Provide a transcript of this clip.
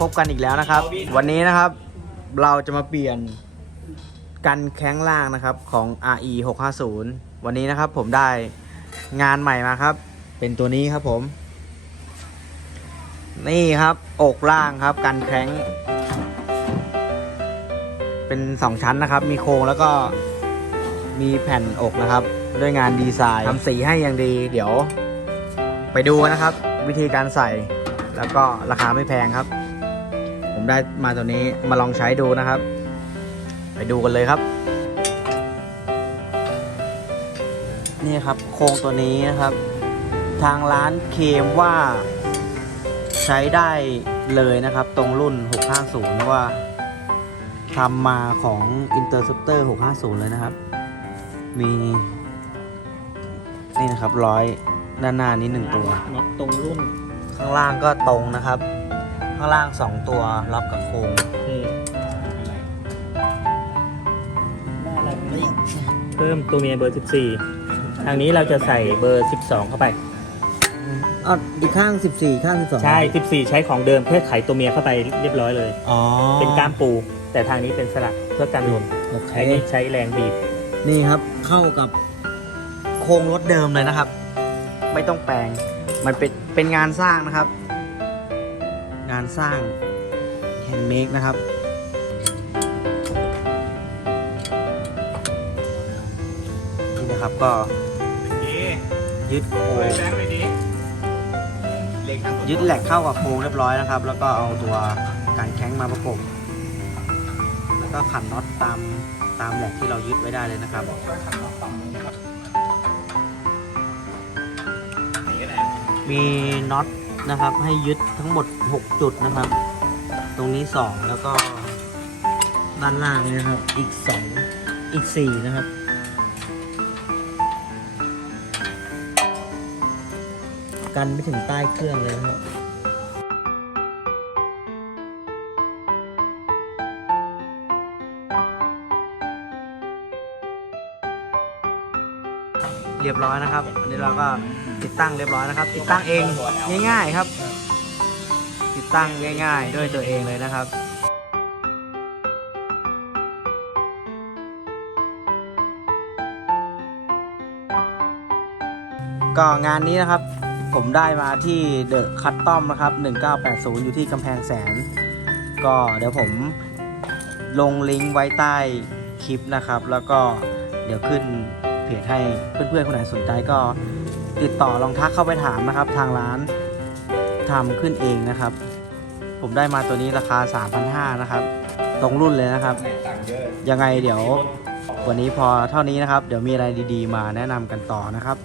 พบกันอีกแล้วนะครับ วันนี้นะครับ เราจะมาเปลี่ยนกันแข้งล่างนะครับของ RE 650วันนี้นะครับผมได้งานใหม่มาครับ เป็นตัวนี้ครับผม นี่ครับอกล่างครับ กันแข้งเป็นสองชั้นนะครับ มีโครงแล้วก็มีแผ่นอกนะครับ ด้วยงานดีไซน์ทำสีให้อย่างดี เดี๋ยว ไปดูกันนะครับ วิธีการใส่แล้วก็ราคาไม่แพงครับ ผมได้มาตัวนี้มาลองใช้ดูนะครับ ไปดูกันเลยครับ นี่ครับโครงตัวนี้นะครับ ทางร้านเคลมว่า ใช้ได้เลยนะครับ ตรงรุ่น 650 ว่าทำมาของ Interceptor 650 เลยนะครับ มี นี่นะครับร้อยด้านหน้านี้หนึ่งตัวน็อตตรงรุ่น ข้างล่างก็ตรงนะครับ ข้างล่างสองตัวล็อกกับโครงนี่เพิ่มตัวเมียเบอร์ 14 ทางนี้เราจะใส่เบอร์ 12 เข้าไปอ๋ออีกข้าง 14 ข้าง 12 ใช่ 14 ใช้ของเดิมแค่ไขตัวเมียเข้าไปเรียบร้อยเลย อ๋อเป็นก้ามปู แต่ทางนี้เป็นสลักเพื่อการหล่นโอเคไอ้นี่ใช้แรงบีบ นี่ครับเข้ากับโครงรถเดิมเลยนะครับ ไม่ต้องแปลง มันเป็นเป็นงานสร้างนะครับ งานสร้างแฮนด์เมดนะครับนี่นะครับก็ยึดโครงยึดแหลกเข้ากับโครงเรียบร้อยนะครับ แล้วก็เอาตัวการแข้งมาประกบแล้วก็ขันน็อตตามตามแหลกที่เรายึดไว้ได้เลยนะครับมีน็อต นะครับ ให้ยึดทั้งหมด 6 จุดนะครับ ตรงนี้ 2 แล้วก็ด้านล่างนี่นะครับ อีก 2 อีก 4 นะครับกันไม่ถึงใต้เครื่องเลยนะครับ เรียบร้อยนะครับ อันนี้เราก็ติดตั้งเรียบร้อยนะครับ ติดตั้งเองง่าย ๆครับ ติดตั้งง่าย ๆ ด้วยตัวเองเลยนะครับก็งานนี้นะครับผมได้มาที่เดอะคัตตอมนะครับ 1980 อยู่ที่กำแพงแสน ก็เดี๋ยวผมลงลิงก์ไว้ใต้คลิปนะครับ แล้วก็เดี๋ยวขึ้น เพจให้เพื่อนๆคนไหนสนใจก็ติดต่อลองทักเข้าไปถามนะครับ ทางร้านทำขึ้นเองนะครับ ผมได้มาตัวนี้ราคา 3,500นะครับ ตรงรุ่นเลยนะครับ ยังไงเดี๋ยววันนี้พอเท่านี้นะครับ เดี๋ยวมีอะไรดีๆ มาแนะนำกันต่อนะครับ